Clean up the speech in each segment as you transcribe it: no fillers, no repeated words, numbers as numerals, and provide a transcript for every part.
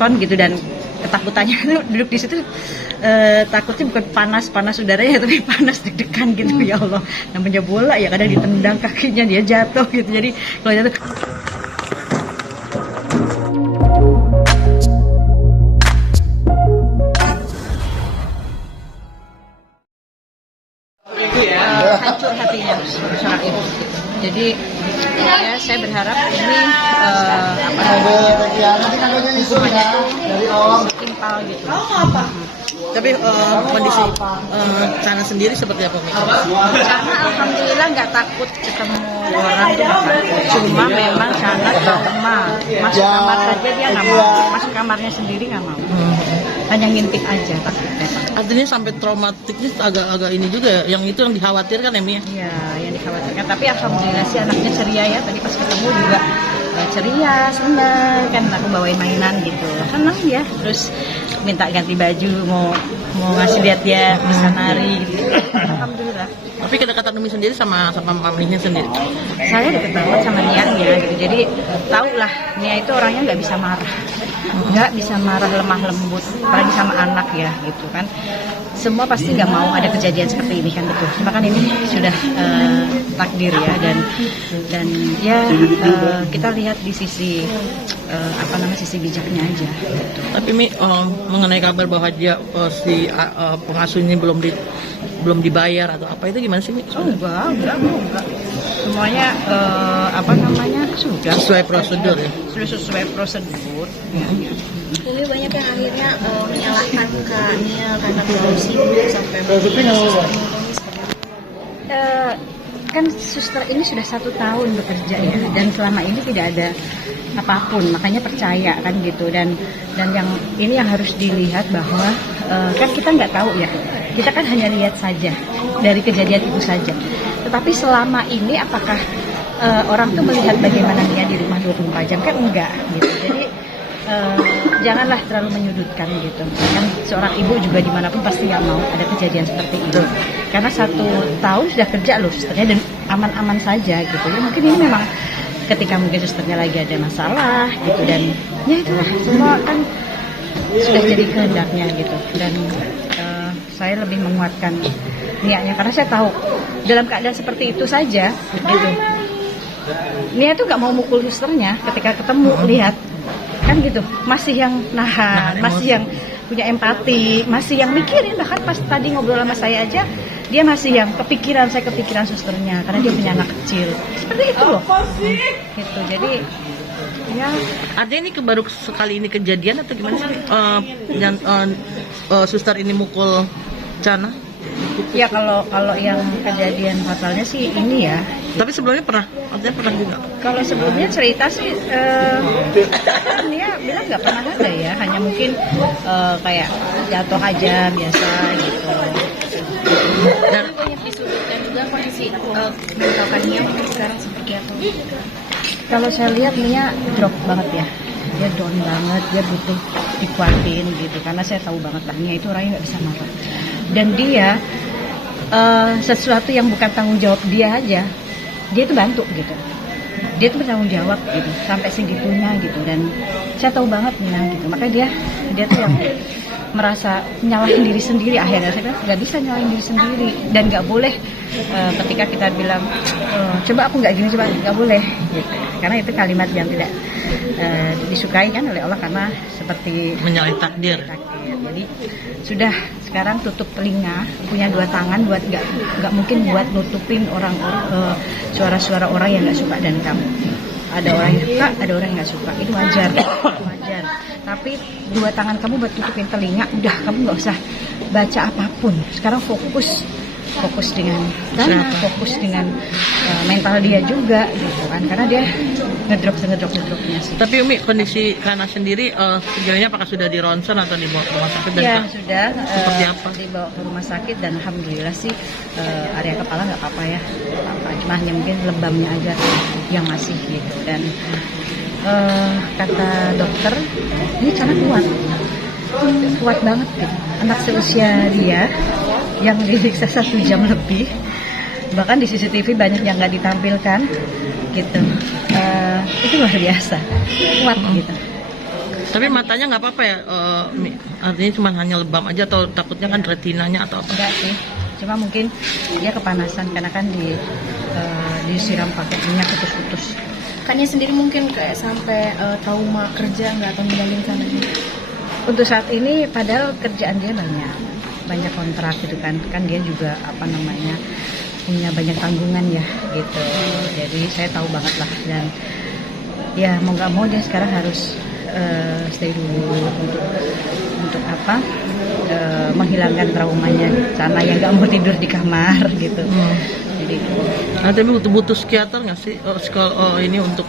ton gitu, dan ketakutannya itu duduk di situ takutnya bukan panas udaranya tapi panas deg-degan gitu. Ya Allah, namanya bola ya, kadang ditendang kakinya dia jatuh gitu. Jadi kalau jatuh hancur hatinya seorang ibu gitu. Jadi ya saya berharap ini hukumannya setimpal gitu. Tapi kondisi Chana sendiri seperti apa, Mi? Chana alhamdulillah nggak takut ketemu orang tuh nggak takut. Cuma memang Chana trauma. Masuk kamar saja dia nggak mau. Masuk kamarnya sendiri nggak mau. Hanya ngintip aja takutnya. Artinya sampai traumatiknya agak ini juga ya, yang itu yang dikhawatirkan ya, Mi? Iya, yang dikhawatirkan. Tapi alhamdulillah sih anaknya ceria ya. Tadi pas ketemu juga ceria, senang kan, aku bawain mainan gitu. Senang ya. Terus minta ganti baju, mau ngasih lihat dia bisa nari gitu. Alhamdulillah. Tapi kedekatan Umi sendiri sama maminya sendiri? Saya deket banget sama Nia gitu. Jadi tau lah, Nia itu orangnya nggak bisa marah. Nggak bisa marah, lemah lembut, apalagi sama anak ya gitu kan. Semua pasti nggak mau ada kejadian seperti ini kan, betul. Cuma kan ini sudah takdir ya, dan ya kita lihat di sisi sisi bijaknya aja. Gitu. Tapi Mi, mengenai kabar bahwa dia si pengasuh ini belum dibayar atau apa, itu gimana sih, Mi? Oh enggak. Semuanya sudah sesuai prosedur ya. Sudah sesuai prosedur. Ini banyak yang akhirnya menyalahkan Kak Nia karena belum sibuk sampai kan suster ini sudah 1 tahun bekerja ya, dan selama ini tidak ada apapun, makanya percaya kan gitu. Dan yang ini yang harus dilihat bahwa kan kita nggak tahu ya, kita kan hanya lihat saja dari kejadian itu saja. Tetapi selama ini apakah orang tuh melihat bagaimana dia di rumah 24 jam, kan enggak gitu. Jadi janganlah terlalu menyudutkan gitu. Kan seorang ibu juga dimanapun pasti nggak mau ada kejadian seperti itu. Karena 1 tahun sudah kerja loh susternya, dan aman-aman saja gitu. Ya mungkin ini memang ketika mungkin susternya lagi ada masalah gitu, dan ya itulah semua kan sudah jadi kehendaknya gitu. Dan saya lebih menguatkan niatnya karena saya tahu dalam keadaan seperti itu saja gitu. Nia tuh nggak mau mukul susternya ketika ketemu, lihat kan gitu, masih yang nahan, masih yang punya empati, masih yang mikirin. Bahkan pas tadi ngobrol sama saya aja, dia masih yang kepikiran susternya karena dia punya anak kecil. Seperti itu loh. Gitu. Jadi ya, artinya ini baru sekali ini kejadian atau gimana sih? Suster ini mukul Chana? Ya kalau yang kejadian fatalnya sih ini ya. Tapi sebelumnya pernah juga. Kalau sebelumnya cerita sih, dia bilang nggak pernah ada ya, hanya mungkin kayak jatuh aja biasa gitu. Dan banyak disudutkan juga kondisi mentalkan Nia sekarang seperti apa? Kalau saya lihat Nia drop banget ya, dia down banget, dia butuh dikuatin gitu. Karena saya tahu banget lah Nia itu orangnya nggak bisa marah, dan dia sesuatu yang bukan tanggung jawab dia aja, dia itu bantu gitu. Dia tuh bertanggung jawab gitu sampai segitunya gitu. Dan saya tahu banget Nina gitu, makanya dia tuh yang merasa nyalahin diri sendiri. Akhirnya saya bilang nggak bisa nyalahin diri sendiri, dan nggak boleh ketika kita bilang coba aku nggak gini, coba nggak boleh gitu. Karena itu kalimat yang tidak disukai kan oleh Allah, karena seperti menyalahi takdir. Jadi sudah sekarang tutup telinga, punya 2 tangan buat nggak mungkin buat nutupin suara-suara orang yang nggak suka dan kamu. Ada orang yang suka, ada orang yang nggak suka, itu wajar. Tapi 2 tangan kamu buat tutupin telinga, udah kamu nggak usah baca apapun. Sekarang fokus dengan fokus dengan mental dia juga gitu kan, karena dia ngedropnya sih. Tapi Umi, kondisi Chana sendiri sejauhnya apakah sudah di ronsen atau dibawa ke rumah sakit? Ya sudah. Seperti apa? Dibawa ke rumah sakit, dan alhamdulillah sih area kepala nggak apa-apa ya, cuma hanya mungkin lebamnya aja yang masih gitu. Dan kata dokter ini Chana kuat banget gitu. Anak seusia dia yang diperiksa 1 jam lebih, bahkan di CCTV banyak yang nggak ditampilkan gitu. Itu luar biasa kuat gitu. Tapi matanya nggak apa-apa ya, artinya cuma hanya lebam aja atau takutnya kan retinanya atau apa? Enggak sih, cuma mungkin dia kepanasan karena kan disiram pakai minyak putus-putus. Kakaknya sendiri mungkin kayak sampai trauma kerja nggak atau ninggalin sana? Untuk saat ini padahal kerjaan dia banyak kontrak gitu kan dia juga punya banyak tanggungan ya gitu. Jadi saya tahu banget lah, dan ya mau nggak mau dia sekarang harus stay dulu untuk menghilangkan traumanya karena yang nggak mau tidur di kamar gitu. Jadi Tapi butuh psikiater nggak sih ini untuk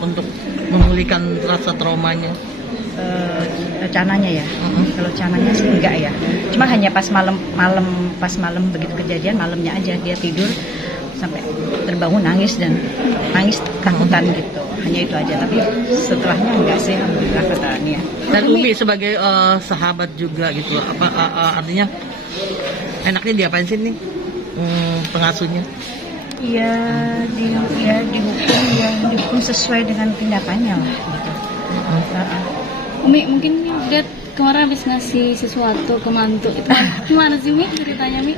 memulihkan rasa traumanya? cananya ya. Kalau cananya sih enggak ya. Cuma hanya pas malam begitu kejadian, malamnya aja dia tidur sampai terbangun nangis takutan gitu. Hanya itu aja, tapi setelahnya enggak sih, alhamdulillah kata Nia. Dan Umi sebagai sahabat juga gitu, artinya enaknya diapain sih nih pengasuhnya? Ya dihukum sesuai dengan tindakannya lah gitu. Umi mungkin lihat kemarin habis ngasih sesuatu ke mantu itu gimana sih Mi ceritanya Mi?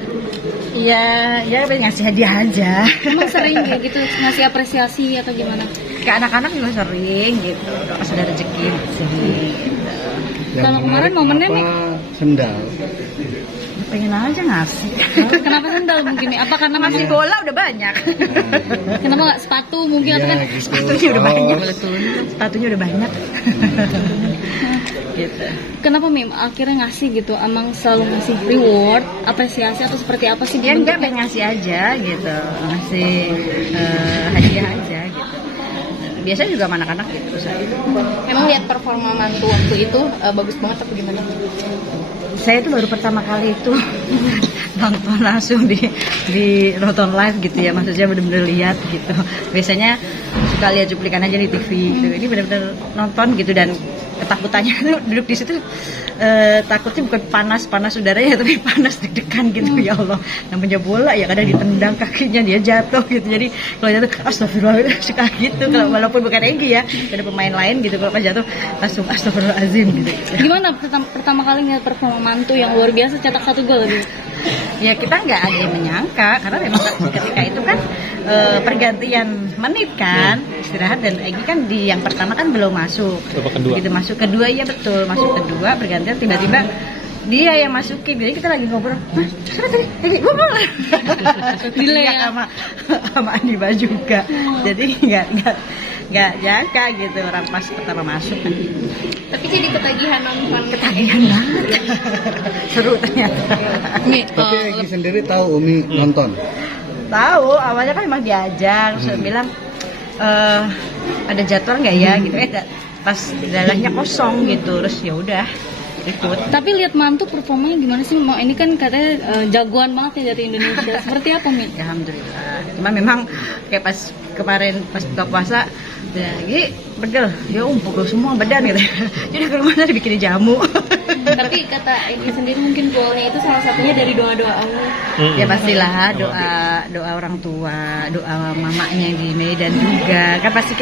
Ya ngasih hadiah aja. Emang sering kayak gitu ngasih apresiasi atau gimana? Ke anak-anak juga sering gitu. Pas ada rezeki sih. Kalau kemarin momennya Mi sendal. Pengen aja ngasih. kenapa sendal mungkin Mi? Apa karena Masih masih bola udah banyak. kenapa nggak sepatu mungkin atau kan Gitu. Sepatunya udah banyak. Sepatunya udah banyak. Gitu. kenapa Mi akhirnya ngasih gitu? Emang selalu ngasih reward, apresiasi atau seperti apa sih? Dia enggak pengen ngasih aja gitu. Ngasih hadiah aja gitu. Biasanya juga sama anak-anak gitu saya. Emang lihat performa mantu waktu itu bagus banget apa gimana? Saya itu baru pertama kali itu nonton langsung di nonton live gitu ya, maksudnya benar-benar lihat gitu. Biasanya suka lihat cuplikan aja di TV gitu. Ini benar-benar nonton gitu, dan ketakutannya tuh duduk di situ takutnya bukan panas udaranya tapi panas deg-degan gitu. Ya Allah, namanya bola ya kadang ditendang kakinya dia jatuh gitu. Jadi kalau jatuh astagfirullah suka gitu. Kalau walaupun bukan Egy ya, ada pemain lain gitu, kalau pas jatuh langsung astagfirullahalazim gitu. Gimana pertama kali ngeliat performa mantu yang luar biasa cetak 1 gol gitu? Ya kita nggak ada yang menyangka karena memang ketika itu kan pergantian menit kan istirahat, dan Egy kan di yang pertama kan belum masuk. Gitu masuk kedua, ya betul, masuk kedua pergantian tiba-tiba dia yang masukin. Jadi kita lagi ngobrol, "Hah, siapa tadi? Egy, gol." Delay ya? sama Aniba juga. Jadi nggak jangka gitu orang pas pertama masuk kan. Tapi jadi ketagihan nonton. Ketagihan banget. Seru ternyata. Mi, Tapi Egy sendiri tahu Umi nonton. Tahu, awalnya kan emang diajak, terus bilang ada jadwal nggak ya gitu. Pas dalahnya kosong gitu, terus ya udah ikut. tapi lihat mantu performanya gimana sih? Ini kan katanya jagoan banget ya dari Indonesia. Seperti apa Mi? Ya, alhamdulillah. Cuma memang kayak pas kemarin pas buka puasa, lagi bedel, ya pukul semua badan gitu. Jadi ke rumahnya dibikin jamu. Tapi kata Egy sendiri mungkin golnya itu salah satunya dari doa-doa Allah. Ya pastilah doa orang tua, doa mamanya di Medan juga. Kan pasti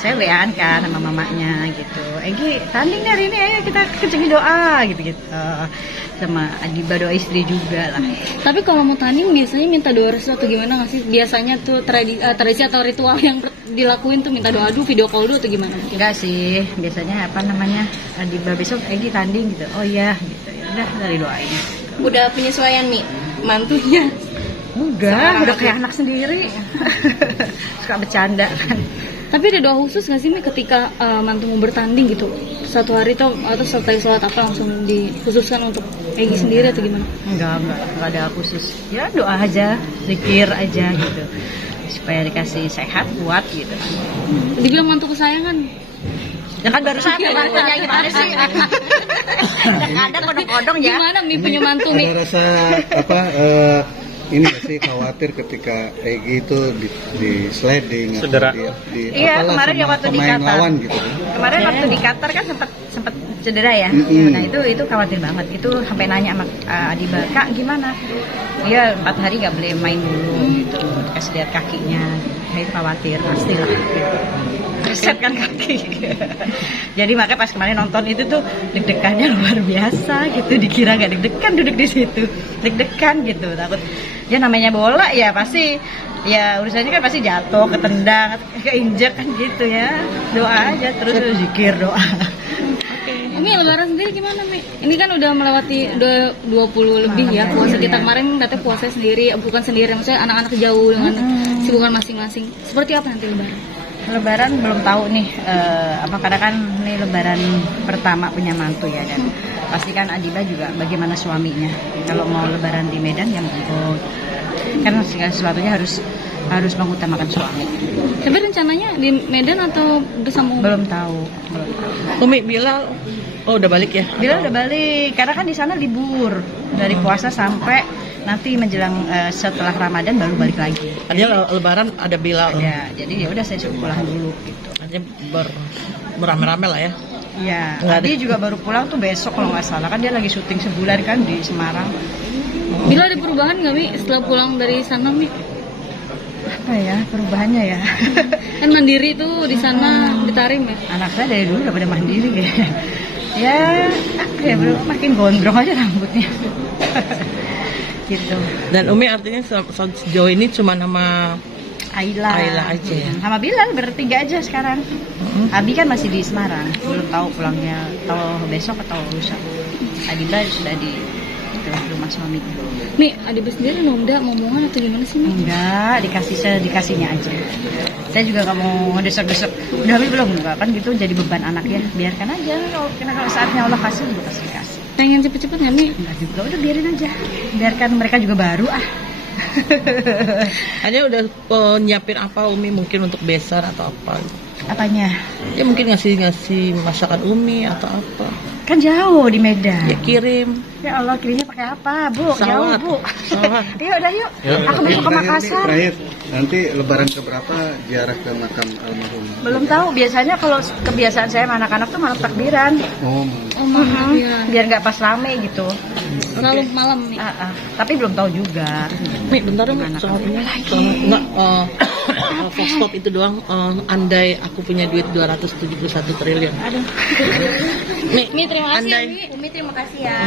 saya WA-an kan sama mamanya gitu. Egy tanding hari ini, ayo kita kencengin doa gitu-gitu. Sama Adiba doa istri juga lah. Tapi kalau mau tanding biasanya minta doa restu atau gimana nggak sih? Biasanya tuh tradisi atau ritual yang dilakuin tuh minta doa dulu, video call dulu atau gimana? Enggak sih, biasanya Adiba besok Egy tanding gitu. Oh iya gitu. Ya udah dari doain. Udah penyesuaian nih mantunya. Udah kayak anak sendiri. Suka bercanda kan. Tapi ada doa khusus nggak sih Mi ketika mantu mau bertanding gitu? Satu hari atau setelah sholat apa langsung dikhususkan untuk Egy sendiri atau gimana? Enggak ada khusus. Ya doa aja, zikir aja gitu. Supaya dikasih sehat, kuat gitu. Dibilang mantu kesayangan. Ya kan baru sampai bahasanya gimana sih? Kadang kodong-kodong ya. Gimana Mi punya mantu Mi? Ada rasa ini nggak sih khawatir ketika Egy itu di sliding atau di Iya, apalah kemarin sama yang waktu di pemain Qatar. lawan gitu. Kemarin waktu di Qatar kan sempat cedera ya. Nah itu khawatir banget. Itu sampai nanya sama Adiba, "Kak gimana?" Dia 4 hari nggak boleh main dulu gitu. Dikasih lihat kakinya. Saya itu khawatir pastilah. Gitu. Terus keset kan kaki. Jadi makanya pas kemarin nonton itu tuh deg-degannya luar biasa gitu, dikira nggak deg-degan duduk di situ, deg-degan gitu, takut. Ya namanya bola ya pasti, ya urusannya kan pasti jatuh, ketendang, keinjek kan gitu ya. Doa aja terus zikir doa. Umi, lebaran sendiri gimana, Mi? Ini kan udah melewati udah 20 lebih ya puasa kita kemarin, katanya puasa sendiri, bukan sendiri, maksudnya anak-anak jauh dengan sibukan masing-masing. Seperti apa nanti lebaran? Lebaran belum tahu nih, apa karena kan ini lebaran pertama punya mantu ya, dan pasti kan Adiba juga bagaimana suaminya. Kalau mau lebaran di Medan ya monggo. Kan segala sesuatunya harus mengutamakan suami. Tapi rencananya di Medan atau bersama Umi? Belum tahu. Umi Bilal, udah balik ya? Bila udah balik, karena kan di sana libur dari puasa sampai nanti menjelang setelah Ramadan baru balik lagi. Artinya lebaran ada Bilal. Ya, jadi ya udah saya suruh pulang dulu gitu. Artinya berame-rame lah ya. Iya, Nggak ada. Adi juga baru pulang tuh besok kalau nggak salah, kan dia lagi syuting sebulan kan di Semarang. Bila ada perubahan nggak, Mi, setelah pulang dari sana, Mi? Apa ya perubahannya ya? Kan mandiri tuh di sana ditarim ya. Anak saya dari dulu udah pada mandiri kayaknya. Ya, apa ya, makin gondrong aja rambutnya. Gitu. Dan Umi artinya sejauh ini cuma nama Ayla aja ya? sama Bilal bertiga aja sekarang. Abi kan masih di Semarang, belum tahu pulangnya atau besok atau lusa. Adiba sudah di rumah suami. Mi, Adiba sendiri nunda ngomongan atau gimana sih, Mi? Enggak, dikasihnya aja. Saya juga nggak mau ngedesek-desek. Udah habis belum? Enggak kan gitu jadi beban anak ya. Biarkan aja. Kalau saatnya Allah kasih juga kasih. Pengen cepet-cepet nggak, Mi? Enggak juga, udah biarin aja. Biarkan mereka juga baru Hanya udah nyiapin apa Umi mungkin untuk besan atau apa? Apanya? Ya mungkin ngasih masakan Umi atau apa? Kan jauh di Medan. Ya kirim. Ya Allah, kirimnya pakai apa, Bu? Salad. Jauh, Bu. Salad. Yuk, udah yuk. Aku besok ke Makassar. Terakhir, nanti lebaran keberapa ziarah ke makam almarhum? Belum tahu. Biasanya kalau kebiasaan saya sama anak-anak tuh malam takbiran. Oh, Biar nggak pas rame gitu. Selalu malam, Mi. Tapi belum tahu juga. Mi, bentar dong, soalnya enggak full stop itu doang. Andai aku punya duit 271 triliun. Aduh. Mi, Mi, terima kasih, andai Mi. Umi terima kasih ya.